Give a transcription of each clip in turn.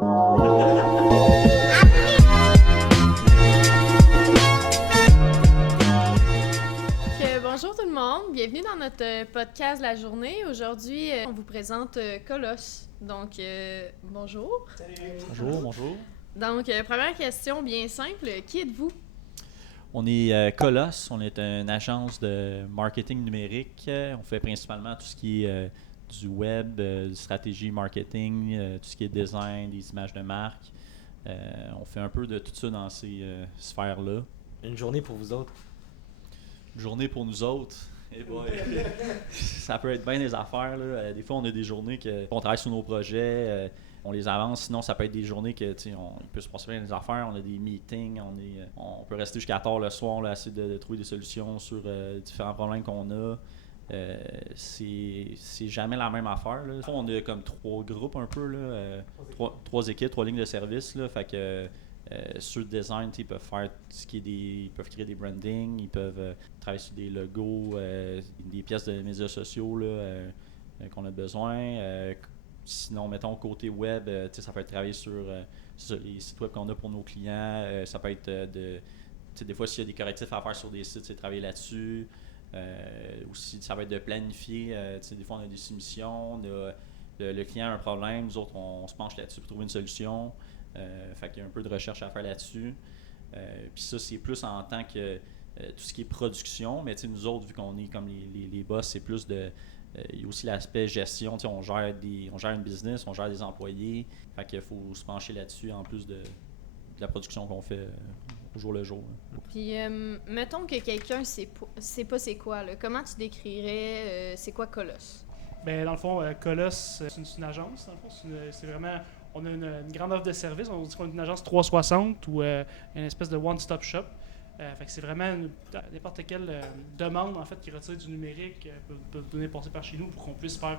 Bonjour tout le monde, bienvenue dans notre podcast La Journée. Aujourd'hui, on vous présente Colosse. Donc, bonjour. Salut. Bonjour. Donc, première question bien simple, qui êtes-vous? On est Colosse, on est une agence de marketing numérique. On fait principalement tout ce qui est du web, du stratégie marketing, tout ce qui est design, des images de marque. On fait un peu de tout ça dans ces sphères-là. Une journée pour vous autres? Une journée pour nous autres, ça peut être bien des affaires. Là. Des fois, on a des journées qu'on travaille sur nos projets, on les avance. Sinon, ça peut être des journées que il peut se passer bien des affaires. On a des meetings, on peut rester jusqu'à tard le soir, là, essayer de trouver des solutions sur différents problèmes qu'on a. C'est jamais la même affaire. Là. On a comme 3 groupes un peu, là, 3 équipes, 3 lignes de service. Là, fait que sur le design, ils peuvent faire ce qui est ils peuvent créer des branding, ils peuvent travailler sur des logos, des pièces de médias sociaux là, qu'on a besoin. Sinon, mettons côté web, ça peut être travailler sur les sites web qu'on a pour nos clients. Ça peut être des fois s'il y a des correctifs à faire sur des sites, c'est travailler là-dessus. Aussi, ça va être de planifier. Des fois, on a des soumissions, le client a un problème, nous autres, on se penche là-dessus pour trouver une solution. Fait qu'il y a un peu de recherche à faire là-dessus. Puis ça, c'est plus en tant que tout ce qui est production, mais nous autres, vu qu'on est comme les boss, c'est plus de... il y a aussi l'aspect gestion, on gère une business, on gère des employés. Fait qu'il faut se pencher là-dessus en plus de la production qu'on fait au jour le jour. Puis, mettons que quelqu'un sait pas c'est quoi, là. Comment tu décrirais c'est quoi Colosse? Bien, dans le fond, Colosse, c'est une agence. Dans le fond, c'est vraiment... On a une grande offre de services. On dit qu'on est une agence 360 ou une espèce de one-stop shop. Fait que c'est vraiment n'importe quelle demande en fait qui retire du numérique peut venir passer par chez nous pour qu'on puisse faire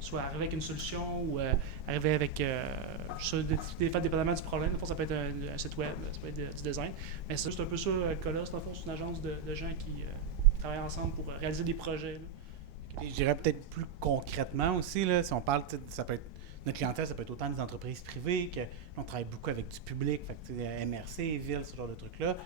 soit arriver avec une solution ou arriver avec des fois dépendamment du problème. Des fois, ça peut être un site web, ça peut être du design. Mais c'est juste un peu ça, Colosse. Dans le fond, c'est une agence de gens qui travaillent ensemble pour réaliser des projets. Et je dirais peut-être plus concrètement aussi, là, si on parle, ça peut être notre clientèle, ça peut être autant des entreprises privées, on travaille beaucoup avec du public, fait que, MRC, Ville, ce genre de trucs-là,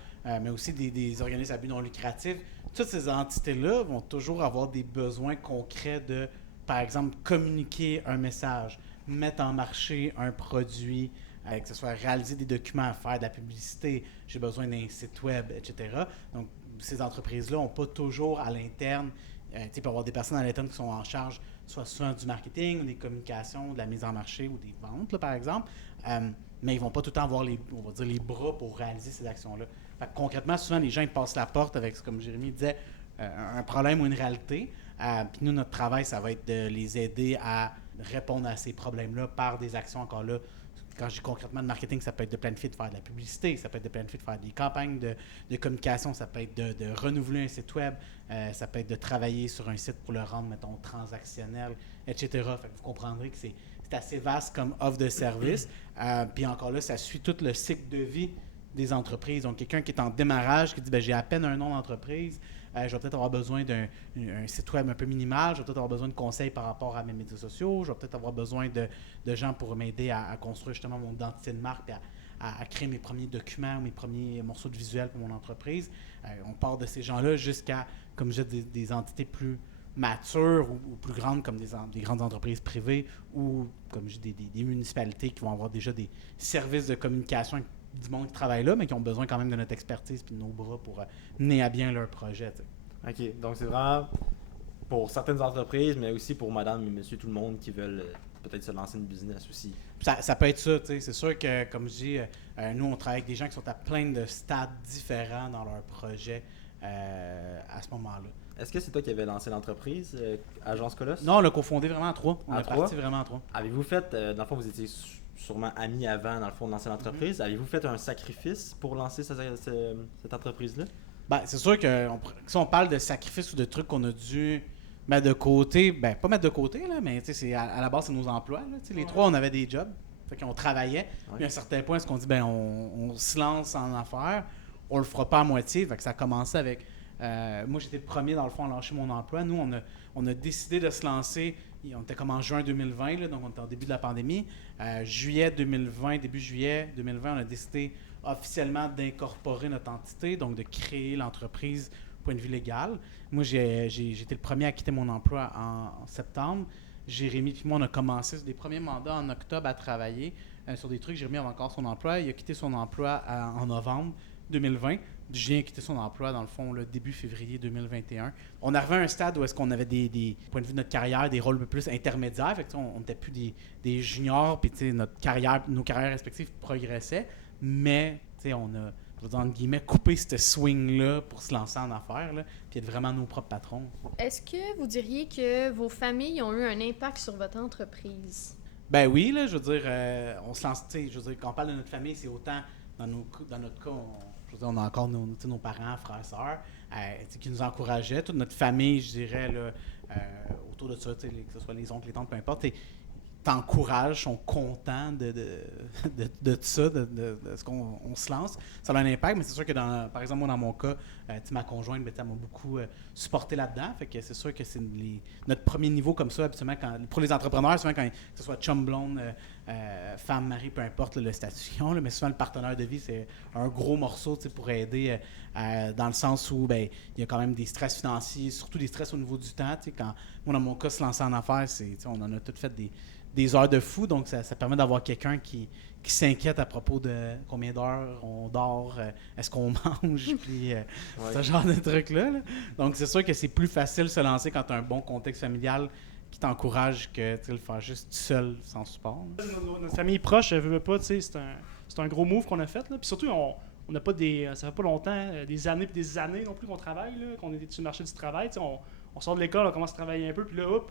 mais aussi des organismes à but non lucratif. Toutes ces entités-là vont toujours avoir des besoins concrets de, par exemple, communiquer un message, mettre en marché un produit, que ce soit réaliser des documents, faire de la publicité, j'ai besoin d'un site web, etc. Donc, ces entreprises-là n'ont pas toujours à l'interne, il peut y avoir des personnes à l'interne qui sont en charge soit souvent du marketing, des communications, de la mise en marché ou des ventes, là, par exemple. Mais ils ne vont pas tout le temps avoir les bras pour réaliser ces actions-là. Fait que, concrètement, souvent, les gens ils passent la porte avec, comme Jérémy disait, un problème ou une réalité. Puis nous, notre travail, ça va être de les aider à répondre à ces problèmes-là par des actions encore là. Quand je dis concrètement de marketing, ça peut être de planifier de faire de la publicité, ça peut être de planifier de faire des campagnes de communication, ça peut être de renouveler un site web, ça peut être de travailler sur un site pour le rendre, mettons, transactionnel, etc. Fait que vous comprendrez que c'est assez vaste comme offre de service. Puis encore là, ça suit tout le cycle de vie des entreprises. Donc, quelqu'un qui est en démarrage, qui dit j'ai à peine un nom d'entreprise, je vais peut-être avoir besoin d'un site web un peu minimal, je vais peut-être avoir besoin de conseils par rapport à mes médias sociaux, je vais peut-être avoir besoin de gens pour m'aider à construire justement mon identité de marque et à créer mes premiers documents, mes premiers morceaux de visuel pour mon entreprise. On part de ces gens-là jusqu'à, comme je dis, des entités plus matures ou plus grandes comme des grandes entreprises privées ou, comme je dis, des municipalités qui vont avoir déjà des services de communication avec du monde qui travaille là, mais qui ont besoin quand même de notre expertise et de nos bras pour mener à bien leur projet. T'sais. OK. Donc, c'est vraiment pour certaines entreprises, mais aussi pour madame et monsieur tout le monde qui veulent peut-être se lancer une business aussi. Ça peut être ça. C'est sûr que, comme je dis, nous, on travaille avec des gens qui sont à plein de stades différents dans leur projet à ce moment-là. Est-ce que c'est toi qui avais lancé l'entreprise, Agence Colosse? Non, on l'a cofondé vraiment à 3. On à est 3? parti vraiment à 3. Avez-vous fait, dans le fond, vous étiez sûrement amis avant, dans le fond, de lancer l'entreprise. Avez-vous fait un sacrifice pour lancer cette entreprise-là? Ben, c'est sûr que si on parle de sacrifice ou de trucs qu'on a dû mettre de côté, pas mettre de côté, là, mais à la base, c'est nos emplois. Là, les 3, on avait des jobs. Fait qu'on travaillait. Puis à un certain point, ce qu'on dit, on se lance en affaires, on le fera pas à moitié. Fait que ça a commencé avec Moi, j'étais le premier, dans le fond, à lâcher mon emploi. Nous, on a décidé de se lancer, on était comme en juin 2020, là, donc on était au début de la pandémie. Juillet 2020, début juillet 2020, on a décidé officiellement d'incorporer notre entité, donc de créer l'entreprise point de vue légal. Moi, j'ai été le premier à quitter mon emploi en septembre. Jérémy et moi, on a commencé des premiers mandats en octobre à travailler sur des trucs. Jérémy avait encore son emploi. Il a quitté son emploi en novembre 2020. Julien a quitté son emploi, dans le fond, le début février 2021. On arrivait à un stade où est-ce qu'on avait des point de vue de notre carrière, des rôles un peu plus intermédiaires. Fait que, on n'était plus des juniors, puis nos carrières respectives progressaient. Mais on a, je veux dire, entre guillemets, coupé ce swing-là pour se lancer en affaires, là, puis être vraiment nos propres patrons. Est-ce que vous diriez que vos familles ont eu un impact sur votre entreprise? Ben oui, là, je veux dire, on se lance, je veux dire, quand on parle de notre famille, c'est autant, dans notre cas, je veux dire, on a encore nos parents, frères, sœurs, qui nous encourageaient. Toute notre famille, je dirais, là, autour de ça, que ce soit les oncles, les tantes, peu importe, t'encouragent, sont contents de ça, de ce qu'on se lance. Ça a un impact, mais c'est sûr que, par exemple, moi, dans mon cas, ma conjointe, elle m'a beaucoup supporté là-dedans. Fait que c'est sûr que c'est notre premier niveau comme ça, habituellement, pour les entrepreneurs, souvent, que ce soit chum blonde, femme, mari, peu importe le statut qu'ils ont, mais souvent, le partenaire de vie, c'est un gros morceau pour aider dans le sens où il y a quand même des stress financiers, surtout des stress au niveau du temps. Quand moi, dans mon cas, se lancer en affaires, on en a tout fait des heures de fou, donc ça permet d'avoir quelqu'un qui s'inquiète à propos de combien d'heures on dort, est-ce qu'on mange, puis ce genre de trucs-là. Là. Donc c'est sûr que c'est plus facile de se lancer quand tu as un bon contexte familial qui t'encourage que le faire juste tout seul, sans support. Notre famille proche, elle veut pas, c'est un gros move qu'on a fait. Là. Puis surtout, on n'a pas ça fait pas longtemps, des années et des années non plus qu'on travaille, là, qu'on est sur le marché du travail. On sort de l'école, on commence à travailler un peu, puis là, hop,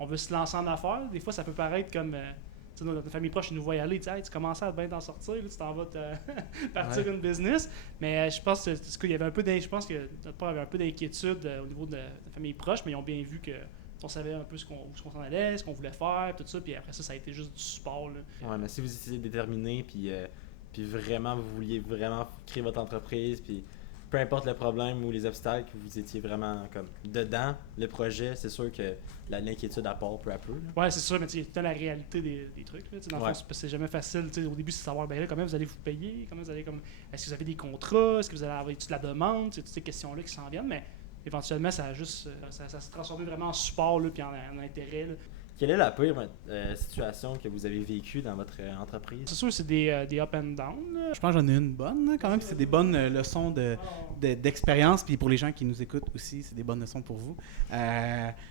on veut se lancer en affaires. Des fois, ça peut paraître comme... notre famille proche, ils nous voient aller. Hey, tu commençais à bien t'en sortir, là, tu t'en vas partir une business. Mais je pense qu'il y avait un peu je pense que notre père avait un peu d'inquiétude au niveau de la famille proche, mais ils ont bien vu que on savait un peu où on s'en allait, ce qu'on voulait faire, tout ça. Puis après ça a été juste du support. Là. Ouais, mais si vous étiez déterminé, puis vraiment, vous vouliez vraiment créer votre entreprise, puis peu importe le problème ou les obstacles, vous étiez vraiment comme dedans le projet, c'est sûr que l'inquiétude apporte peu à peu. Là. Ouais, c'est sûr, mais tu sais, la réalité des trucs. Là, dans le fond, c'est jamais facile. Au début, c'est de savoir comment vous allez vous payer, est-ce que vous avez des contrats, est-ce que vous allez avoir de la demande, toutes ces questions-là qui s'en viennent, mais éventuellement, ça s'est transformé vraiment en support puis en intérêt. Là. Quelle est la pire situation que vous avez vécue dans votre entreprise? C'est sûr, c'est des up and down. Là. Je pense que j'en ai une bonne, quand même. C'est des bonnes leçons d'expérience. Puis pour les gens qui nous écoutent aussi, c'est des bonnes leçons pour vous.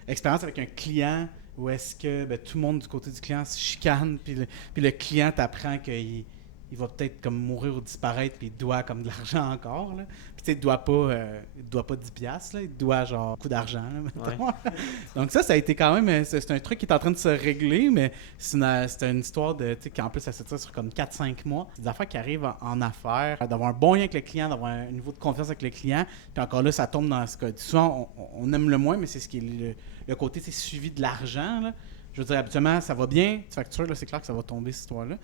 Expérience avec un client où est-ce que tout le monde du côté du client se chicane. Puis le client t'apprend qu'il va peut-être comme mourir ou disparaître, puis il doit comme de l'argent encore. Là. Puis tu sais, il doit pas 10 piastres, là, il doit genre beaucoup d'argent. Là, ouais. Donc ça a été quand même, c'est un truc qui est en train de se régler, mais c'est une histoire qui en plus ça s'étire sur comme 4-5 mois. C'est des affaires qui arrivent en affaires, d'avoir un bon lien avec le client, d'avoir un niveau de confiance avec le client, puis encore là, ça tombe dans ce cas. Souvent, on aime le moins, mais c'est ce qui est le côté suivi de l'argent, là. Je veux dire, habituellement, ça va bien, tu factures, là, c'est clair que ça va tomber, cette histoire-là.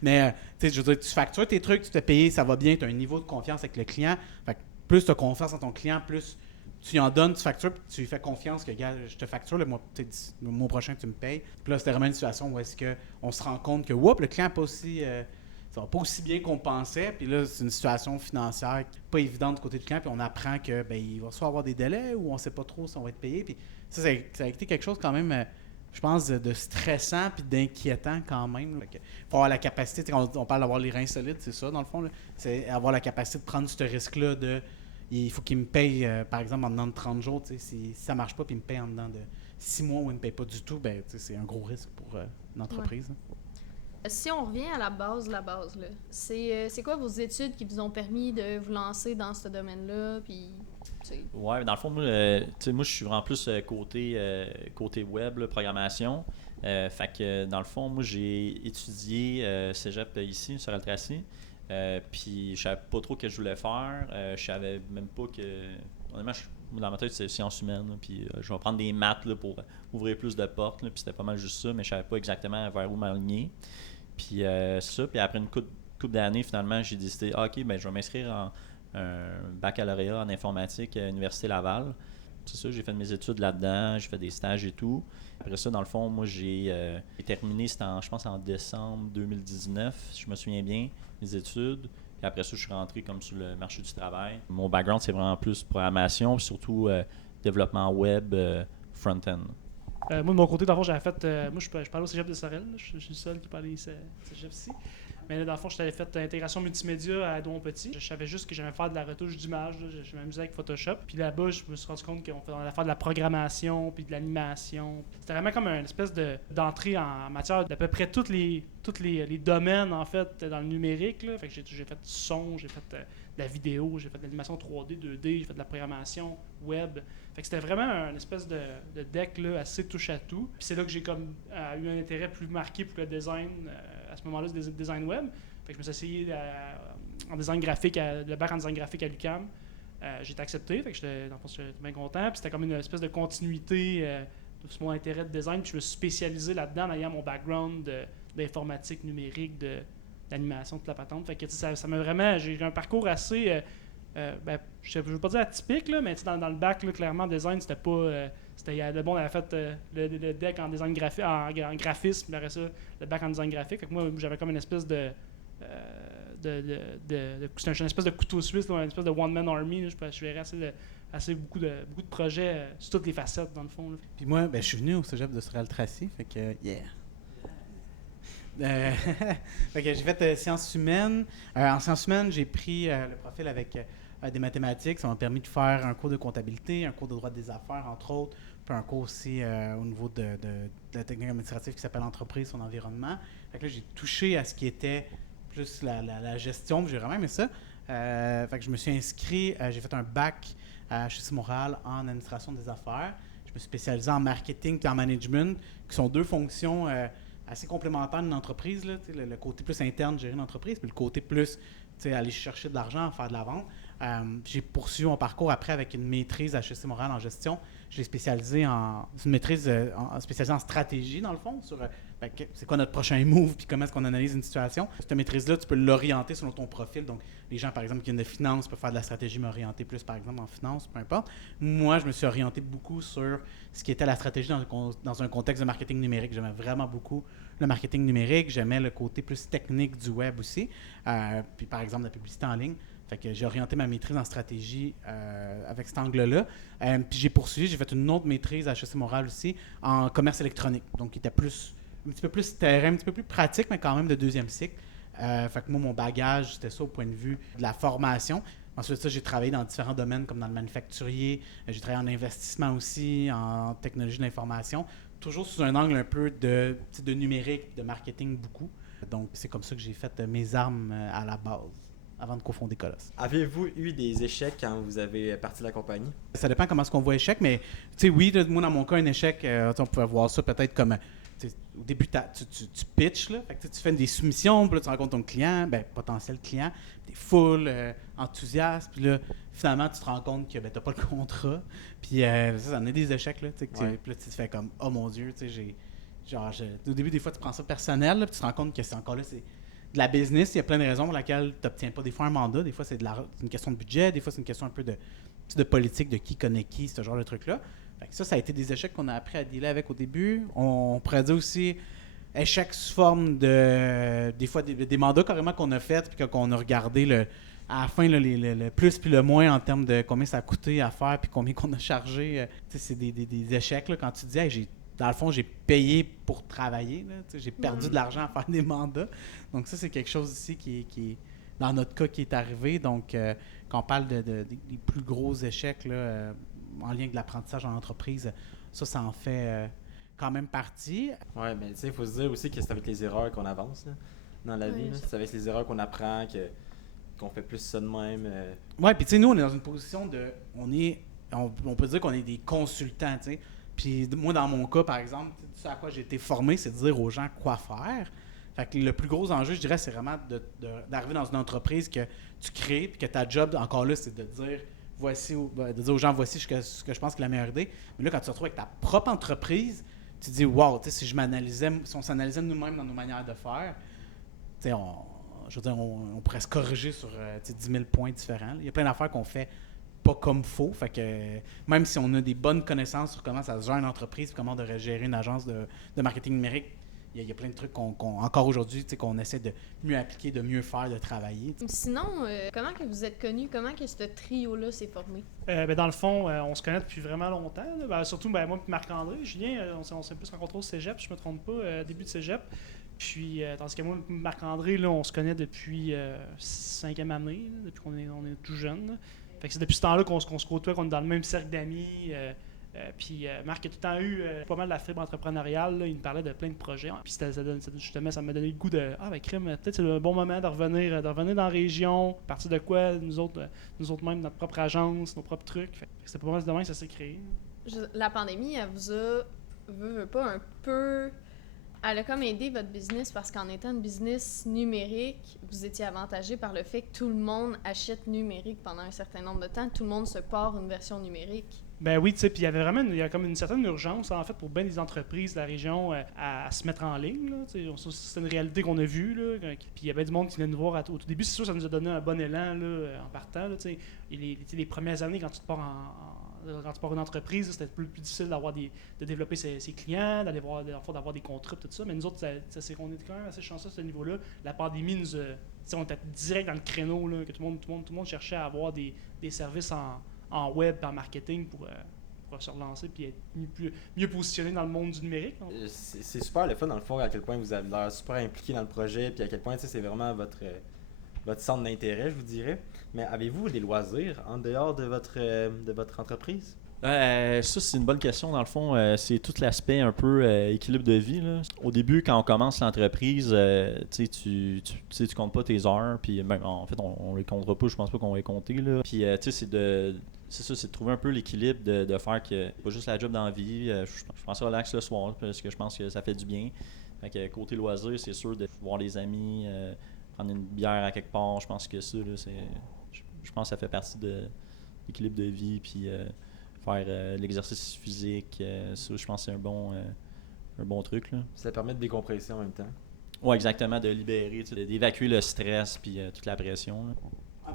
mais tu sais, je veux dire, tu factures tes trucs, tu te payes, ça va bien, tu as un niveau de confiance avec le client. Fait que plus tu as confiance en ton client, plus tu en donnes, tu factures, puis tu lui fais confiance que, gars, je te facture, le mois prochain, tu me payes. Puis là, c'était vraiment une situation où est-ce qu'on se rend compte que, le client n'a pas aussi... ça va pas aussi bien qu'on pensait, puis là, c'est une situation financière pas évidente du côté du client, puis on apprend que il va soit avoir des délais ou on sait pas trop si on va être payé, puis ça a été quelque chose quand même, je pense, de stressant puis d'inquiétant quand même. Il faut avoir la capacité, on parle d'avoir les reins solides, c'est ça dans le fond, là. C'est avoir la capacité de prendre ce risque-là il faut qu'il me paye, par exemple, en dedans de 30 jours, si ça marche pas puis il me paye en dedans de 6 mois ou il me paye pas du tout, c'est un gros risque pour une entreprise. Ouais. Si on revient à la base, là, c'est quoi vos études qui vous ont permis de vous lancer dans ce domaine-là? Puis, ouais, dans le fond, moi, je suis vraiment plus côté web, là, programmation. Fait que, dans le fond, moi, j'ai étudié cégep ici, sur Altracy. Puis, je savais pas trop ce que je voulais faire. Je savais même pas que... Honnêtement, dans ma tête, c'est sciences humaines. Là, puis, je vais prendre des maths là, pour ouvrir plus de portes. Là, puis, c'était pas mal juste ça, mais je savais pas exactement vers où m'aligner. Puis ça, puis après une couple d'années, finalement, j'ai décidé, OK, je vais m'inscrire baccalauréat en informatique à l'Université Laval. C'est ça, j'ai fait mes études là-dedans, j'ai fait des stages et tout. Après ça, dans le fond, moi, j'ai terminé, je pense, en décembre 2019, si je me souviens bien, mes études. Puis après ça, je suis rentré comme sur le marché du travail. Mon background, c'est vraiment plus programmation, puis surtout développement web, front-end. Moi, de mon côté, dans le fond, j'avais fait. Moi, je parlais au cégep de Sorel. Je suis le seul qui parlait cégep ici. Mais là, dans le fond, j'avais fait intégration multimédia à Edouard-Petit. Je savais juste que j'aimais faire de la retouche d'image. Je m'amusais avec Photoshop. Puis là-bas, je me suis rendu compte qu'on allait faire de la programmation puis de l'animation. C'était vraiment comme une espèce d'entrée en matière d'à peu près tous les domaines, en fait, dans le numérique. Là. Fait que j'ai fait du son, j'ai fait de la vidéo, j'ai fait de l'animation 3D, 2D, j'ai fait de la programmation web. Fait que c'était vraiment une espèce de deck là, assez touche-à-tout. Puis c'est là que j'ai comme eu un intérêt plus marqué pour le design. À ce moment-là, c'est design web. Fait que je me suis essayé en design graphique, le bac en design graphique à l'UQAM. J'ai été accepté, fait que j'étais bien content. Puis c'était comme une espèce de continuité de mon intérêt de design. Puis je me suis spécialisé là-dedans en ayant mon background d'informatique numérique, d'animation, toute la patente. Fait que ça m'a vraiment... J'ai eu un parcours assez... je ne veux pas dire atypique, là, mais dans le bac, là, clairement, design, c'était pas... on avait fait le deck en design graphique, en graphisme, puis après ça, le bac en design graphique. Fait que moi, j'avais comme une espèce c'est une espèce de couteau suisse, là, une espèce de one-man army. Là, je verrais assez beaucoup de projets sur toutes les facettes, dans le fond. Là. Puis moi, je suis venu au cégep de Sorel-Tracy, fait que, yeah. Fait que j'ai fait sciences humaines. En sciences humaines, j'ai pris le profil avec des mathématiques. Ça m'a permis de faire un cours de comptabilité, un cours de droit des affaires, entre autres, puis un cours aussi au niveau de la technique administrative qui s'appelle entreprise, son environnement. Fait que là, j'ai touché à ce qui était plus la gestion, puis j'ai vraiment aimé ça. Fait que je me suis inscrit, j'ai fait un bac à HEC Montréal en administration des affaires. Je me suis spécialisé en marketing et en management, qui sont deux fonctions assez complémentaires d'une entreprise. Là, le côté plus interne, gérer une entreprise, puis le côté plus aller chercher de l'argent, faire de la vente. J'ai poursuivi mon parcours après avec une maîtrise à HEC Montréal en gestion. Je l'ai spécialisé une maîtrise spécialisée en stratégie, dans le fond, sur c'est quoi notre prochain move, puis comment est-ce qu'on analyse une situation. Cette maîtrise-là, tu peux l'orienter selon ton profil. Donc, les gens, par exemple, qui viennent de finance peuvent faire de la stratégie, m'orienter plus, par exemple, en finance, peu importe. Moi, je me suis orienté beaucoup sur ce qui était la stratégie dans un contexte de marketing numérique. J'aimais vraiment beaucoup le marketing numérique. J'aimais le côté plus technique du web aussi. Puis, par exemple, la publicité en ligne. Fait que j'ai orienté ma maîtrise en stratégie avec cet angle-là. Puis j'ai poursuivi, j'ai fait une autre maîtrise à HEC Montréal aussi en commerce électronique. Donc, qui était un petit peu plus terrain, un petit peu plus pratique, mais quand même de deuxième cycle. Fait que moi, mon bagage, c'était ça au point de vue de la formation. Ensuite de ça, j'ai travaillé dans différents domaines, comme dans le manufacturier. J'ai travaillé en investissement aussi, en technologie de l'information. Toujours sous un angle un peu de numérique, de marketing beaucoup. Donc, c'est comme ça que j'ai fait mes armes à la base, avant de cofonder Colos. Avez-vous eu des échecs quand vous avez parti de la compagnie? Ça dépend comment est-ce qu'on voit échec, mais oui, là, moi dans mon cas, un échec, on pouvait voir ça peut-être comme au début, tu pitches, là, fait que, tu fais des soumissions, puis là, tu rencontres ton client, potentiel client, tu es full enthousiaste, puis là, finalement, tu te rends compte que tu n'as pas le contrat, puis ça en est des échecs, là, puis là, tu te fais comme, oh mon Dieu, au début, des fois, tu prends ça personnel, là, puis tu te rends compte que c'est encore là, c'est de la business, il y a plein de raisons pour lesquelles tu n'obtiens pas des fois un mandat. Des fois, c'est une question de budget. Des fois, c'est une question un peu de politique, de qui connaît qui, ce genre de truc-là. Fait que ça a été des échecs qu'on a appris à dealer avec au début. On pourrait dire aussi échecs sous forme des fois, des mandats carrément qu'on a fait puis qu'on a regardé à la fin, là, le plus puis le moins en termes de combien ça a coûté à faire puis combien qu'on a chargé. C'est des échecs là, quand tu dis hey, dans le fond, j'ai payé pour travailler. Là, j'ai perdu de l'argent à faire des mandats. Donc ça, c'est quelque chose ici qui dans notre cas, qui est arrivé. Donc, quand on parle des plus gros échecs là, en lien avec l'apprentissage en entreprise, ça en fait quand même partie. Oui, mais tu sais, il faut se dire aussi que c'est avec les erreurs qu'on avance là, dans la vie. Là. C'est avec les erreurs qu'on apprend, qu'on fait plus ça de même. Oui, puis tu sais, nous, on est dans une position on peut dire qu'on est des consultants, tu sais. Puis moi, dans mon cas, par exemple, ce à quoi j'ai été formé, c'est de dire aux gens quoi faire. Fait que le plus gros enjeu, je dirais, c'est vraiment d'arriver dans une entreprise que tu crées, puis que ta job, encore là, c'est de dire aux gens, voici ce que je pense que est la meilleure idée. Mais là, quand tu te retrouves avec ta propre entreprise, tu te dis, wow, si on s'analysait nous-mêmes dans nos manières de faire, je veux dire, on pourrait se corriger sur 10 000 points différents. Là. Il y a plein d'affaires qu'on fait pas comme faut. Fait que même si on a des bonnes connaissances sur comment ça se gère une entreprise et comment on devrait gérer une agence de marketing numérique, il y a plein de trucs encore aujourd'hui, qu'on essaie de mieux appliquer, de mieux faire, de travailler. Sinon, comment que vous êtes connus? Comment que ce trio-là s'est formé? Dans le fond, on se connaît depuis vraiment longtemps. Surtout moi et Marc-André. Julien, on s'est plus rencontrés au cégep, si je ne me trompe pas, début de cégep. Puis, tandis que moi et Marc-André, là, on se connaît depuis 5e année, là, depuis qu'on est tout jeune. Là. Fait que c'est depuis ce temps-là qu'on se côtoie, qu'on est dans le même cercle d'amis. Puis Marc a tout le temps eu pas mal de la fibre entrepreneuriale. Là. Il me parlait de plein de projets. Puis justement, ça m'a donné le goût de crème, peut-être c'est le bon moment de revenir dans la région, à partir de quoi, nous autres même, notre propre agence, nos propres trucs. Fait que c'était pas mal de demain que ça s'est créé. La pandémie, elle vous a, veut pas un peu... Elle a comme aidé votre business parce qu'en étant un business numérique, vous étiez avantagé par le fait que tout le monde achète numérique pendant un certain nombre de temps. Tout le monde se part une version numérique. Ben oui, tu sais, puis il y a comme une certaine urgence, en fait, pour bien des entreprises de la région à se mettre en ligne. Là, c'est une réalité qu'on a vue. Là, puis il y avait du monde qui venait nous voir au tout début. C'est sûr, ça nous a donné un bon élan là, en partant. Là, les premières années, quand tu pars une entreprise, c'était plus difficile de développer ses clients, d'avoir des contrats, tout ça. Mais nous autres, on était quand même assez chanceux à ce niveau-là. La pandémie on était direct dans le créneau, là, que tout le monde cherchait à avoir des services en web et en marketing pour se relancer et être mieux positionné dans le monde du numérique. C'est super le fun, dans le fond, à quel point vous avez l'air super impliqué dans le projet, puis à quel point c'est vraiment votre centre d'intérêt, je vous dirais. Mais avez-vous des loisirs en dehors de votre entreprise? Ça, c'est une bonne question. Dans le fond, c'est tout l'aspect un peu équilibre de vie. Là. Au début, quand on commence l'entreprise, tu comptes pas tes heures. Puis même, en fait, on les comptera pas. Je pense pas qu'on va les compter. Là. Puis, c'est de trouver un peu l'équilibre de faire que pas juste la job dans la vie. Je pense relax le soir parce que je pense que ça fait du bien. Fait que côté loisir, c'est sûr de voir les amis, prendre une bière à quelque part. Je pense que ça, là, je pense que ça fait partie de l'équilibre de vie. Puis faire l'exercice physique, ça, je pense que c'est un bon truc. Là. Ça permet de décompresser en même temps. Oui, exactement, de libérer, d'évacuer le stress puis toute la pression. Là.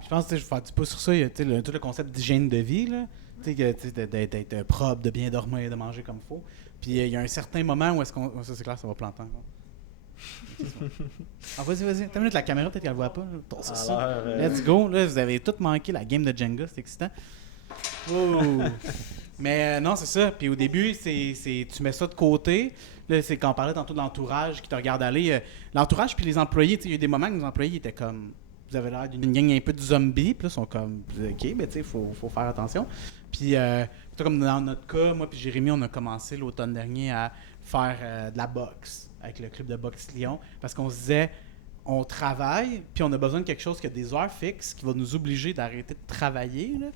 Je pense que je fais du pouce sur ça, il y a tout le concept d'hygiène de vie, là, d'être propre, de bien dormir, de manger comme il faut. Puis il y a un certain moment où est-ce qu'on... Ça, c'est clair, ça va planter encore. Vas-y. T'as une minute, la caméra, peut-être qu'elle ne voit pas. Let's go. Là, vous avez tout manqué la game de Jenga, c'est excitant. Oh. Mais non, c'est ça. Puis au début, tu mets ça de côté. Là, c'est quand on parlait tantôt de l'entourage qui te regarde aller. L'entourage puis les employés, il y a eu des moments que nos employés étaient comme... Vous avez l'air d'une gang un peu de zombies. Puis là, ils sont comme... OK, mais tu sais, il faut faire attention. Puis, comme dans notre cas, moi puis Jérémy, on a commencé l'automne dernier à faire de la boxe avec le club de boxe Lyon. Parce qu'on se disait... On travaille, puis on a besoin de quelque chose qui a des heures fixes, qui va nous obliger d'arrêter de travailler. Là.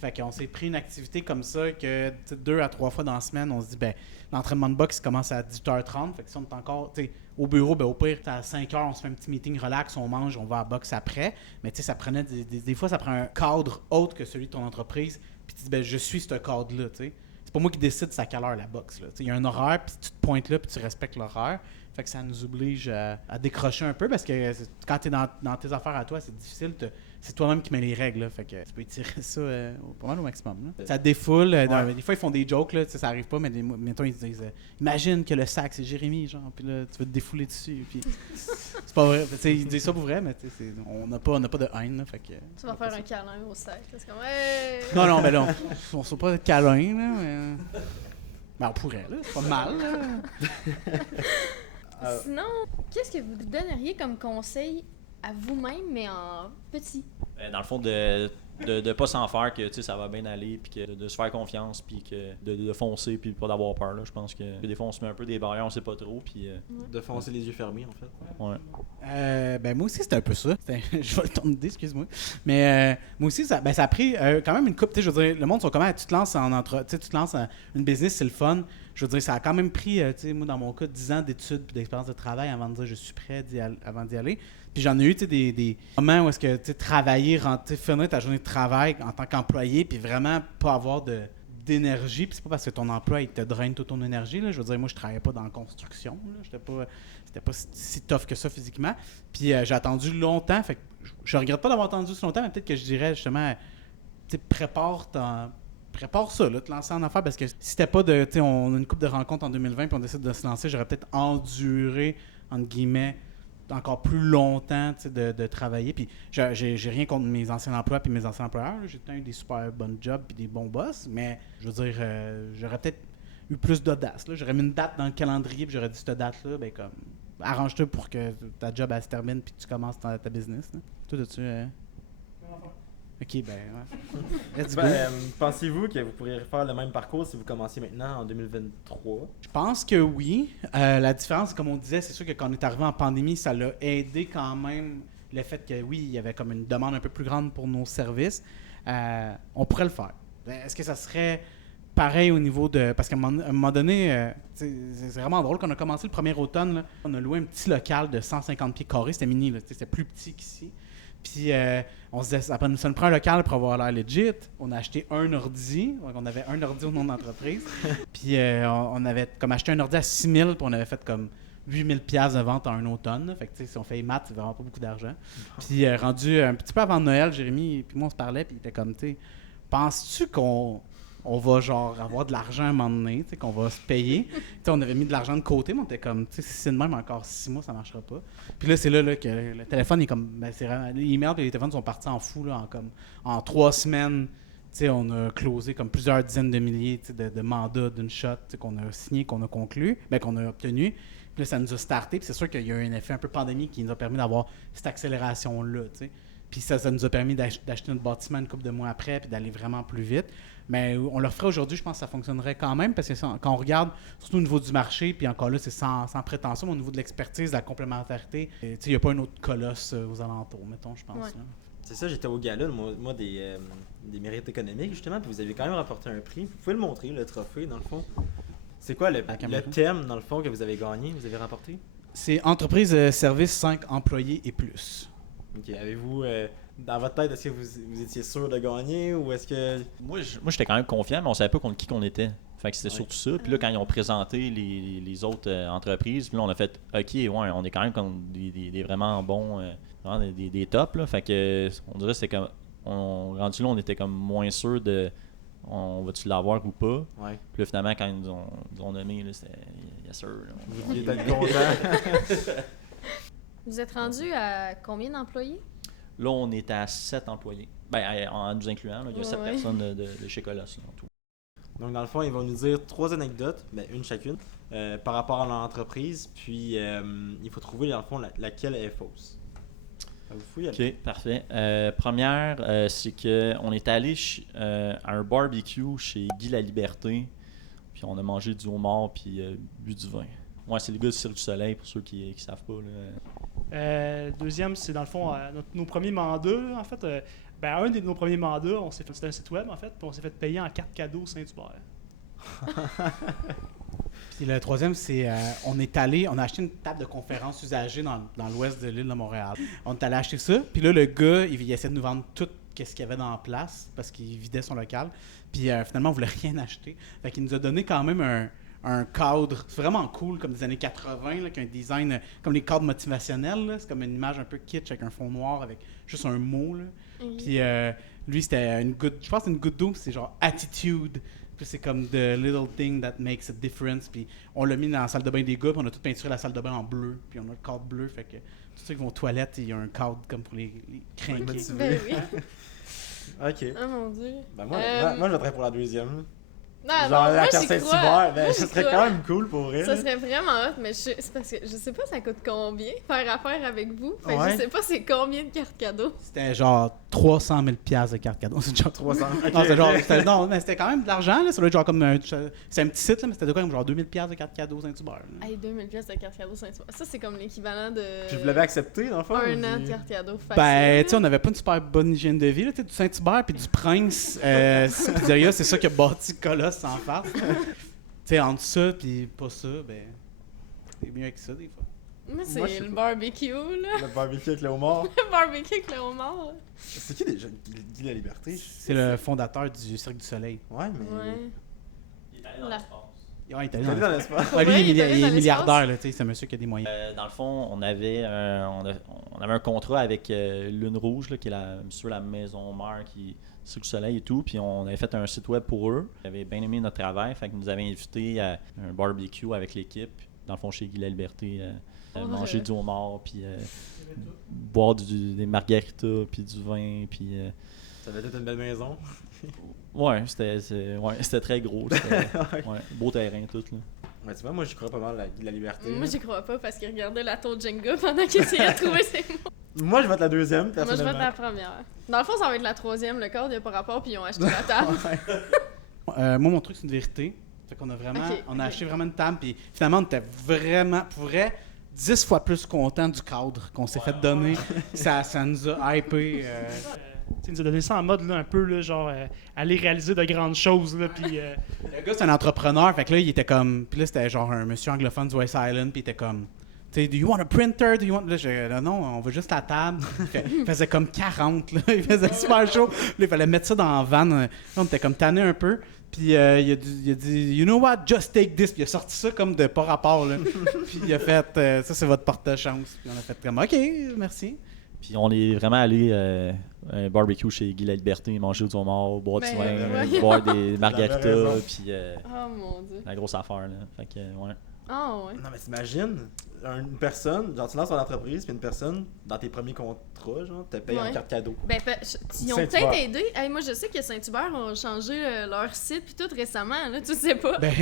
Fait qu'on s'est pris une activité comme ça que 2 à 3 fois dans la semaine, on se dit, l'entraînement de boxe commence à 18h30. Fait que si on est encore au bureau, au pire, à 5h, on se fait un petit meeting relax, on mange, on va à la boxe après. Mais ça prenait des fois, ça prend un cadre autre que celui de ton entreprise. Puis tu dis, je suis ce cadre-là. T'sais. C'est pas moi qui décide c'est à quelle heure la boxe. Il y a un horaire, puis tu te pointes là, puis tu respectes l'horaire. Fait que ça nous oblige à décrocher un peu parce que quand tu es dans tes affaires à toi, c'est difficile. C'est toi-même qui mets les règles. Là, fait que tu peux étirer ça pas mal au maximum. Là. Ça défoule. Des fois, ils font des jokes. Là, ça arrive pas, mais mettons, ils disent imagine que le sac, c'est Jérémy. Genre, puis là, tu vas te défouler dessus. Puis, c'est pas vrai. Ils disent ça pour vrai, mais on n'a pas de haine. Là, fait que, tu vas faire un câlin au sac. C'est comme, hey! Non, mais là, on ne sait pas être câlin. Là, mais on pourrait. Là, c'est pas mal. Là. Sinon, qu'est-ce que vous donneriez comme conseil à vous-même, mais en petit? Dans le fond, de pas s'en faire, que ça va bien aller, puis que de se faire confiance, puis que de foncer, puis pas d'avoir peur. Là. Je pense que des fois, on se met un peu des barrières, on sait pas trop. Puis, de foncer les yeux fermés, en fait. Ouais. Moi aussi, c'était un peu ça. Je vais le tourner, excuse-moi. Mais moi aussi, ça a pris quand même une coupe. Je veux dire, le monde sont comment tu te lances tu te lances en une business, c'est le fun. Je veux dire, ça a quand même pris, moi, dans mon cas, 10 ans d'études et d'expérience de travail avant de dire je suis prêt avant d'y aller. Puis j'en ai eu des moments où est-ce que travailler, finir ta journée de travail en tant qu'employé, puis vraiment pas avoir de d'énergie, puis c'est pas parce que ton emploi il te draine toute ton énergie. Là. Je veux dire, moi, je travaillais pas dans la construction. C'était pas si tough que ça physiquement. Puis j'ai attendu longtemps. Fait que je regrette pas d'avoir attendu si longtemps, mais peut-être que je dirais justement, tu sais, prépare ça, là, te lancer en affaires, parce que si c'était pas de, tu sais, on a une couple de rencontres en 2020 puis on décide de se lancer, j'aurais peut-être enduré, entre guillemets, encore plus longtemps, tu sais, de travailler. Puis j'ai rien contre mes anciens emplois puis mes anciens employeurs. Là. J'ai eu des super bonnes jobs puis des bons boss, mais je veux dire, j'aurais peut-être eu plus d'audace. Là. J'aurais mis une date dans le calendrier puis j'aurais dit cette date-là, ben comme, arrange-toi pour que ta job elle se termine puis que tu commences ta business. Là. Toi, as-tu... Ok, ben ouais. Let's go. Pensez-vous que vous pourriez faire le même parcours si vous commenciez maintenant en 2023? Je pense que oui. La différence, comme on disait, c'est sûr que quand on est arrivé en pandémie, ça l'a aidé quand même le fait que oui, il y avait comme une demande un peu plus grande pour nos services. On pourrait le faire. Est-ce que ça serait pareil au niveau de... Parce qu'à un moment donné, c'est vraiment drôle. Quand on a commencé le premier automne, là, on a loué un petit local de 150 pieds carrés. C'était mini, là, c'était plus petit qu'ici. Puis on se disait, ça nous prend un local pour avoir l'air legit. On a acheté un ordi. On avait un ordi au nom d'entreprise. Puis on avait comme acheté un ordi à 6 000, puis on avait fait comme 8 000 $, de vente en un automne. Là. Fait que si on fait les maths, c'est vraiment pas beaucoup d'argent. Puis rendu un petit peu avant Noël, Jérémy puis moi on se parlait, puis il était comme, tu sais, penses-tu qu'on va genre avoir de l'argent à un moment donné, qu'on va se payer. On avait mis de l'argent de côté, mais on était comme, si c'est de même encore 6 mois, ça marchera pas. Puis là, c'est là que le téléphone est comme, ben, c'est vraiment, les emails et les téléphones sont partis en fou, là, en 3 semaines. On a closé comme plusieurs dizaines de milliers de mandats d'une shot qu'on a signé, qu'on a conclu, qu'on a obtenu. Puis là, ça nous a starté. Puis c'est sûr qu'il y a eu un effet un peu pandémique qui nous a permis d'avoir cette accélération-là. Puis ça nous a permis d'acheter notre bâtiment une couple de mois après puis d'aller vraiment plus vite. Mais on le ferait aujourd'hui, je pense que ça fonctionnerait quand même parce que quand on regarde, surtout au niveau du marché, puis encore là, c'est sans prétention, mais au niveau de l'expertise, de la complémentarité, il n'y a pas un autre colosse aux alentours, mettons, je pense. Ouais. C'est ça, j'étais au gala, moi des mérites économiques, justement, puis vous avez quand même remporté un prix. Vous pouvez le montrer, le trophée, dans le fond. C'est quoi le thème, dans le fond, que vous avez gagné, vous avez remporté? C'est entreprise service 5 employés et plus. OK. Avez-vous, dans votre tête, est-ce que vous étiez sûr de gagner ou est-ce que... Moi, j'étais quand même confiant, mais on savait pas contre qui qu'on était. Fait que c'était surtout ça. Puis là, quand ils ont présenté les autres entreprises, puis là, on a fait « OK, ouais, on est quand même comme des vraiment bons, vraiment des tops. » là. Fait que, on dirait que c'était comme... rendu là, on était comme moins sûr de... On va-tu l'avoir ou pas? Ouais. Puis là, finalement, quand ils nous ont nommé, là, c'était « Yes, sir. » Vous vouliez être content. Vous êtes rendu à combien d'employés? Là, on est à 7 employés. Ben, en nous incluant, là, il y a 7 personnes de chez Colosse, là, en tout. Donc, dans le fond, ils vont nous dire 3 anecdotes, une chacune, par rapport à l'entreprise. Puis, il faut trouver, dans le fond, laquelle est fausse. Vous fouillez. OK, parfait. Première, c'est qu'on est allé à un barbecue chez Guy Laliberté. Puis, on a mangé du homard puis bu du vin. Ouais, c'est le gars du Cirque du Soleil, pour ceux qui ne savent pas. Là. Deuxième, c'est dans le fond nos premiers mandats. En fait, un de nos premiers mandats, c'était un site web, en fait, puis on s'est fait payer en carte cadeau Saint-Hubert. Puis le troisième, c'est on a acheté une table de conférence usagée dans l'ouest de l'île de Montréal. On est allé acheter ça, puis là, le gars, il essayait de nous vendre tout ce qu'il y avait dans la place, parce qu'il vidait son local. Puis finalement, on voulait rien acheter. Fait qu'il nous a donné quand même un cadre vraiment cool, comme des années 80, là, qui a un design comme les cadres motivationnels. Là. C'est comme une image un peu kitsch avec un fond noir, avec juste un mot. Là. Puis lui, c'était je pense que c'est une goutte d'eau, c'est genre attitude. Puis c'est comme the little thing that makes a difference. Puis on l'a mis dans la salle de bain des gars, puis on a tout peinturé la salle de bain en bleu. Puis on a le cadre bleu, fait que tous ceux qui vont aux toilettes, il y a un cadre comme pour les crinquer. Ben oui. OK. Oh mon Dieu. Ben moi, je voterais pour la deuxième. Non, genre non, la moi, carte j'y Saint-Hubert, crois. ça serait quand même cool pour vrai. Ça serait vraiment hot, mais c'est parce que je sais pas ça coûte combien faire affaire avec vous. Fait que Ouais. je sais pas c'est combien de cartes cadeaux. C'était genre 300 000 $ de carte cadeau. C'est genre 300. Non, mais c'était quand même de l'argent. Là. Ça doit être genre comme c'est un petit site, là, mais c'était de quoi comme genre 2000 $ de carte cadeau Saint-Hubert. Là. Hey, 2000 pièces de carte cadeau Saint-Hubert. Ça, c'est comme l'équivalent de. Puis vous l'avez accepté, dans le fond? Un an de carte cadeau facile. Ben, tu sais, on n'avait pas une super bonne hygiène de vie. Là, du Saint-Hubert puis du Prince pizzeria, c'est ça qui a bâti Colosse en face. Tu sais, entre ça puis pas ça, ben, c'est mieux que ça des fois. Moi, c'est Moi, je sais le pas. barbecue, là. Le barbecue avec le homard. Le barbecue avec le homard. C'est qui déjà Guy La Liberté? C'est le fondateur du Cirque du Soleil. Ouais, mais. Ouais. Il est allé dans Là. l'espace. Ouais, il est allé T'es allé dans dans l'espace. l'espace. Ouais, lui, Ouais, il il est est allé dans milliardaire, là, tu sais, c'est un monsieur qui a des moyens. Dans le fond, on avait un contrat avec Lune Rouge, là, qui est la maison mère qui Cirque du Soleil et tout. Puis on avait fait un site web pour eux. Ils avaient bien aimé notre travail. Fait qu'ils nous avaient invités à un barbecue avec l'équipe. Dans le fond, chez Guy La Liberté, manger Ouais. du homard, puis boire des margaritas, puis du vin. Puis, Ça devait être une belle maison. c'était très gros. C'était, ouais, beau terrain, tout. Là. Ouais, tu vois, moi, j'y crois pas mal à Guy La Liberté. Moi, j'y crois pas parce qu'il regardait la tour Jenga pendant qu'il essayait de trouver ses mots. Moi, je vote la deuxième, Moi, je personnellement. vote la première. Dans le fond, ça va être la troisième. Le corps, il n'y a pas rapport, puis ils ont acheté la table. Moi, mon truc, c'est une vérité. Fait qu'on a vraiment, Ok, on a ok. acheté vraiment une table, puis finalement, on était vraiment, pour vrai, 10 fois plus content du cadre qu'on s'est fait donner. Ça nous a hypé. Il nous a donné ça en mode là, un peu là, genre aller réaliser de grandes choses. Là, puis, Le gars, c'est un entrepreneur, fait que là, il était comme. Puis là, c'était genre un monsieur anglophone du West Island, puis il était comme. Tu sais, do you want a printer? Do you want. Là, non, on veut juste la table. Il faisait comme 40, là. Il faisait super chaud. Puis là, il fallait mettre ça dans la van. Là, on était comme tanné un peu. Puis il a dit, you know what, just take this. Puis il a sorti ça comme de pas rapport, là. Puis il a fait, ça, c'est votre porte-chance. Puis on a fait comme, OK, merci. Puis on est vraiment allé un barbecue chez Guy La Liberté, manger du homard, boire du Ben, vin, ouais. boire des margaritas, raison. puis Oh mon dieu. la grosse affaire. Là. Fait que, ouais. Ah ouais. Non, mais t'imagines, une personne, genre tu lances ton entreprise, puis une personne, dans tes premiers contrats, genre, te paye Ouais. en carte cadeau. Ben, ils ont Saint-Hubert. peut-être aidé. Hey, moi, je sais que Saint-Hubert ont changé leur site puis tout récemment, là, tu sais pas. Ben,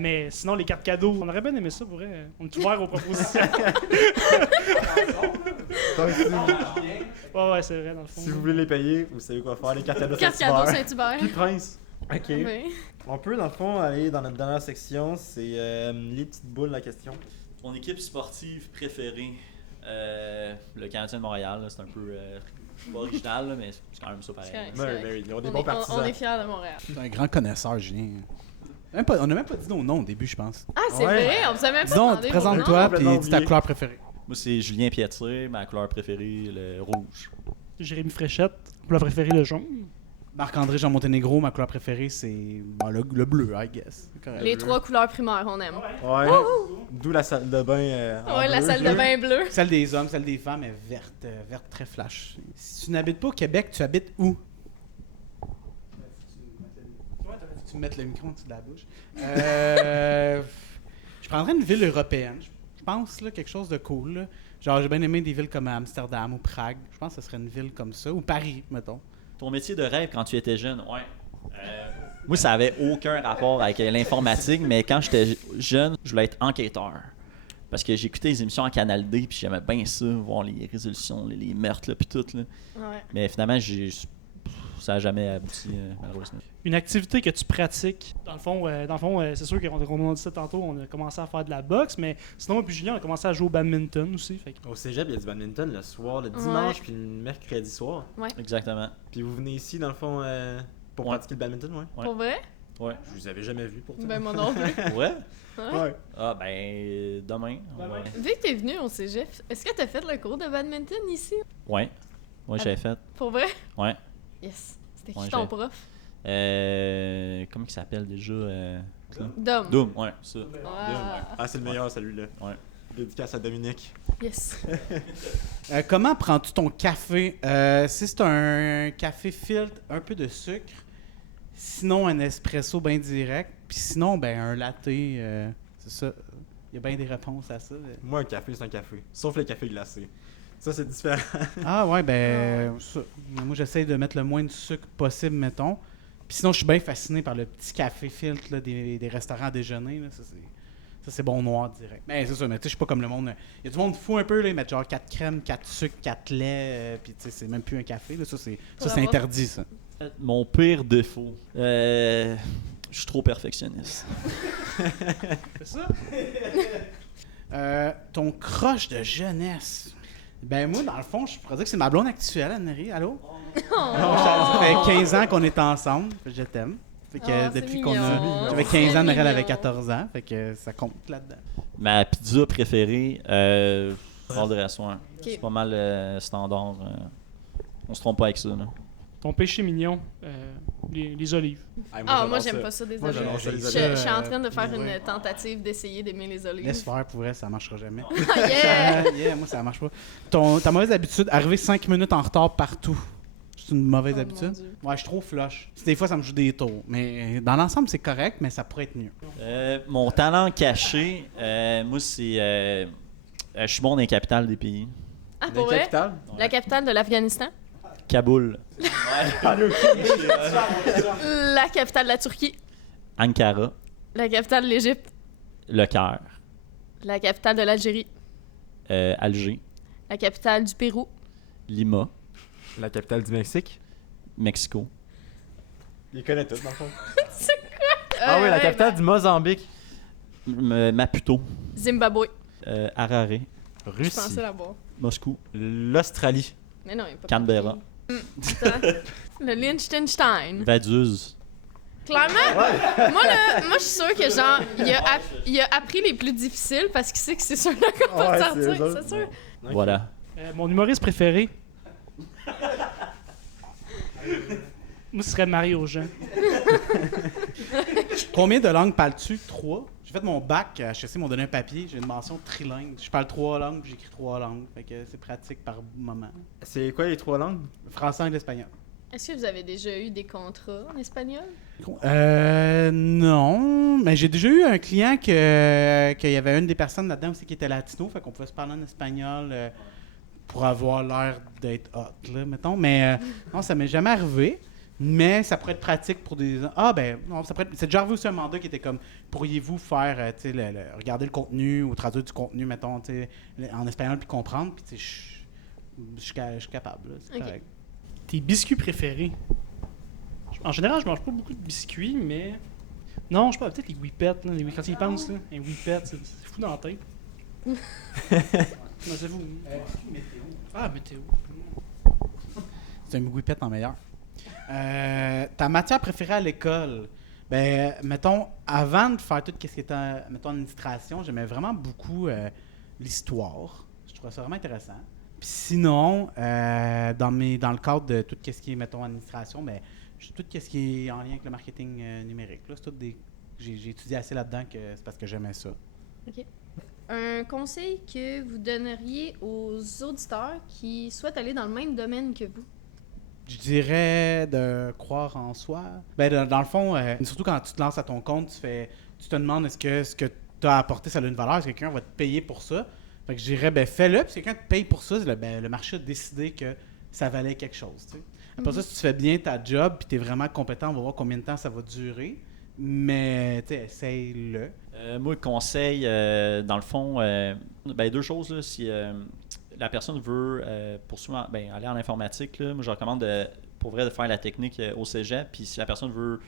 mais sinon, les cartes cadeaux, on aurait bien aimé ça pour vrai. On est ouvert aux propositions. Donc, Ouais, c'est vrai, dans le fond. si vous voulez les payer, vous savez quoi faire, les cartes cadeaux Carte cadeau Saint-Hubert. Saint-Hubert. Puis Prince. Ok. Oui. On peut, dans le fond, aller dans notre dernière section, c'est les petites boules, la question. Ton équipe sportive préférée, le Canadien de Montréal, là, c'est un peu pas original, là, mais c'est quand même ça pareil. C'est correct. Mary, Mary, ils ont des On bons est partisans. fiers de Montréal. c'est un grand connaisseur, Julien. On n'a même pas dit nos noms au début, je pense. Ah, c'est Ouais. vrai, on vous a même pas Disons, demandé vos présente-toi, noms. puis Complètement dis ta oublié. couleur préférée. Moi, c'est Julien Pietier, ma couleur préférée, le rouge. Jérémy Fréchette, pour la préférée, le jaune. Marc-André Jean Monténégro, ma couleur préférée, c'est le bleu, I guess. C'est correct. Les trois couleurs primaires, on aime. Ouais. D'où la salle de bain. en Ouais, la bleu. salle de bain bleue. Celle des hommes, celle des femmes est verte, verte très flash. Si tu n'habites pas au Québec, tu habites où? Tu me mettes le micro en dessous de la bouche. Je prendrais une ville européenne. Je pense là, quelque chose de cool. Là. Genre, j'ai bien aimé des villes comme Amsterdam ou Prague. Je pense que ce serait une ville comme ça. Ou Paris, mettons. Ton métier de rêve quand tu étais jeune, ouais. Moi, ça avait aucun rapport avec l'informatique, mais quand j'étais jeune, je voulais être enquêteur. Parce que j'écoutais les émissions en Canal D, puis j'aimais bien ça, voir les résolutions, les meurtres, là, puis tout. Là. Ouais. Mais finalement, ça n'a jamais abouti, malheureusement. Une activité que tu pratiques. Dans le fond, c'est sûr qu'on a dit ça tantôt, on a commencé à faire de la boxe, mais sinon, moi puis Julien, on a commencé à jouer au badminton aussi. Fait que- Au cégep, il y a du badminton le soir, le dimanche, puis le mercredi soir. Exactement. Puis vous venez ici, dans le fond, pour Ouais. pratiquer le badminton, ouais? Ouais. Pour vrai? Ouais. Je vous avais jamais vu, pourtant. Ben, moi non plus. Ouais? Ouais. Ah, ben, demain. on va- Vu que t'es venu au cégep, est-ce que t'as fait le cours de badminton ici? Ouais. Ouais, j'avais fait. Pour vrai? Ouais. Yes. C'était Ouais, qui ton j'ai- prof? Comment il s'appelle déjà? Ça? Dom. Doom, ouais, ça. Ah, Ah, c'est le meilleur, celui-là. Ouais. Dédicace à Dominique. yes. Comment prends-tu ton café? Si c'est un café filtre, un peu de sucre. Sinon, un espresso bien direct. Puis sinon, ben un latte. C'est ça. Il y a bien des réponses à ça. Moi, un café, c'est un café. Sauf le café glacé. Ça, c'est différent. Ah ouais, ben ça. Moi, j'essaie de mettre le moins de sucre possible, mettons. Puis sinon, je suis bien fasciné par le petit café filtre là, des restaurants à déjeuner. Là. Ça, c'est bon noir direct. Ben, c'est ça, mais tu sais, je suis pas comme le monde. Il y a du monde fou un peu, là, ils mettent genre 4 crèmes, 4 sucres, 4 laits, puis tu sais, c'est même plus un café. Là. Ça, c'est avoir- interdit, ça. Mon pire défaut. Je suis trop perfectionniste. C'est ça? Ton croche de jeunesse. Ben moi, dans le fond, je pourrais dire que c'est ma blonde actuelle, Anne-Marie. Allô? Ça fait 15 ans qu'on est ensemble. Je t'aime. Fait que Oh, c'est depuis qu'on mignon. a. J'avais 15 ans, C'est Noël avait mignon. 14 ans. Fait que ça compte là-dedans. Ma pizza préférée, Val-de-Racine. C'est pas mal standard. On se trompe pas avec ça. Là. Ton péché mignon, les olives. Ah, moi, j'aime pas ça, des Moi, olives. j'adore ça, les Je olives. suis en train de faire Ouais. une tentative d'essayer d'aimer les olives. Laisse faire, pour vrai, ça marchera jamais. Ah, yeah! Yeah, moi, ça marche pas. Ta mauvaise habitude, arriver 5 minutes en retard partout. C'est une mauvaise Oh, mon habitude? Dieu. Ouais, je suis trop flush. Des fois, ça me joue des tours. Mais dans l'ensemble, c'est correct, mais ça pourrait être mieux. Mon talent caché, moi, c'est. Je suis bon dans les capitales des pays. Ah, pour vrai? Capitale? La capitale de l'Afghanistan? Kaboul, La capitale de la Turquie? Ankara, La capitale de l'Égypte? Le Caire, La capitale de l'Algérie? Alger, La capitale du Pérou? Lima, La capitale du Mexique? Mexico, Il connaît tout, dans le fond. C'est quoi? Ah oui, la capitale du Mozambique. Maputo, Zimbabwe. Harare, Je Russie. pensais là-bas. Moscou, L'Australie. Mais non, il n'y a pas Canberra, Attends. Le Liechtenstein. Vaduz. Clairement, moi je suis sûre que genre, il a appris les plus difficiles parce qu'il sait que c'est sûr qu'on va Ouais, sortir, c'est eux autres. c'est sûr. Voilà. Mon humoriste préféré. Moi, ce serait Mario Jean. Combien de langues parles-tu? 3. J'ai fait mon bac à HEC, ils m'ont donné un papier. J'ai une mention trilingue. Je parle 3 langues, puis j'écris 3 langues. Fait que c'est pratique par moment. C'est quoi les 3 langues? Français, anglais, espagnol. Est-ce que vous avez déjà eu des contrats en espagnol? Non, mais j'ai déjà eu un client qu'il y avait une des personnes là-dedans aussi qui était latino, fait qu'on pouvait se parler en espagnol pour avoir l'air d'être hot, là, mettons. Mais non, ça m'est jamais arrivé. Mais ça pourrait être pratique pour des... Ah ben, non, ça pourrait être... C'est déjà arrivé aussi un mandat qui était comme, pourriez-vous faire, tu sais, regarder le contenu ou traduire du contenu, mettons, tu sais, en espagnol puis comprendre, puis tu sais, je suis capable, là, c'est Ok. correct. Tes biscuits préférés? En général, je mange pas beaucoup de biscuits, mais... Non, je sais pas, peut-être les Whippets, là, quand tu y penses, là. Un Whippet, c'est fou dans la tête. Non, c'est fou. Ah, météo. C'est un whippet en meilleur. Ta matière préférée à l'école? Ben, mettons, avant de faire tout ce qui était, mettons, administration, j'aimais vraiment beaucoup l'histoire. Je trouvais ça vraiment intéressant. Puis sinon, dans le cadre de tout ce qui est, mettons, administration, ben, tout ce qui est en lien avec le marketing numérique. Là, c'est tout j'ai étudié assez là-dedans que c'est parce que j'aimais ça. OK. Un conseil que vous donneriez aux auditeurs qui souhaitent aller dans le même domaine que vous? Je dirais de croire en soi. Ben, dans le fond, surtout quand tu te lances à ton compte, tu te demandes est-ce que ce que tu as apporté, ça a une valeur, est-ce que quelqu'un va te payer pour ça? Fait que je dirais, ben fais-le, puis si quelqu'un te paye pour ça, le marché a décidé que ça valait quelque chose. Tu sais. Après ça, si tu fais bien ta job, puis tu es vraiment compétent, on va voir combien de temps ça va durer. Mais, tu sais, essaye-le. Moi, le conseil, dans le fond, ben, 2 choses. Là, si la personne veut poursuivre, aller en informatique, là, moi, je recommande pour vrai de faire la technique au cégep. Puis si la personne veut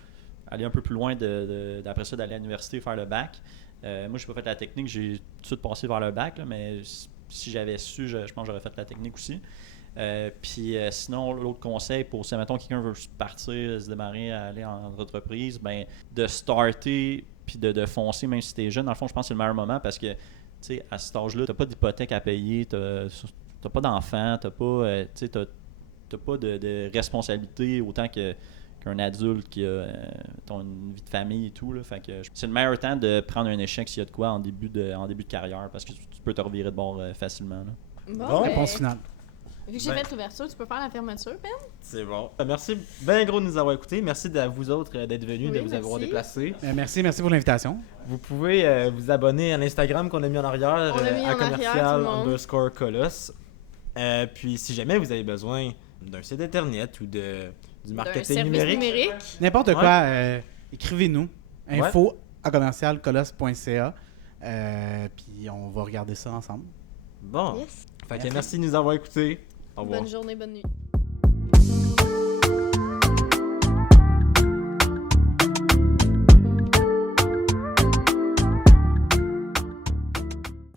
aller un peu plus loin, d'après ça, d'aller à l'université faire le bac. Moi, je n'ai pas fait la technique, j'ai tout de suite passé vers le bac, là, mais si j'avais su, je pense que j'aurais fait la technique aussi. Puis sinon, l'autre conseil pour si, mettons, quelqu'un veut partir, se démarrer, aller en entreprise, ben, de starter puis de foncer, même si tu es jeune. Dans le fond, je pense que c'est le meilleur moment parce que, tu sais, à cet âge-là, tu n'as pas d'hypothèque à payer, tu n'as pas d'enfant, tu n'as pas de responsabilité autant qu'un adulte qui a une vie de famille et tout. Là. Fait que c'est le meilleur temps de prendre un échec s'il y a de quoi en début de carrière parce que tu peux te revirer de bord facilement. Là. Bon, Réponse finale. Vu que j'ai fait l'ouverture, tu peux faire la fermeture, Ben? C'est bon. Merci bien gros de nous avoir écoutés. Merci à vous autres d'être venus, Oui, de vous avoir merci. déplacés. Merci pour l'invitation. Vous pouvez vous abonner à l'Instagram qu'on a mis en arrière, On l'a mis à en arrière, tout le monde. _Colosse. Puis si jamais vous avez besoin d'un site internet ou du D'un marketing service numérique, N'importe Ouais. quoi, écrivez-nous. Ouais. info@commercialcolosse.ca. Puis on va regarder ça ensemble. bon. Yes. Fait que merci de nous avoir écoutés. Au revoir. Bonne journée, bonne nuit.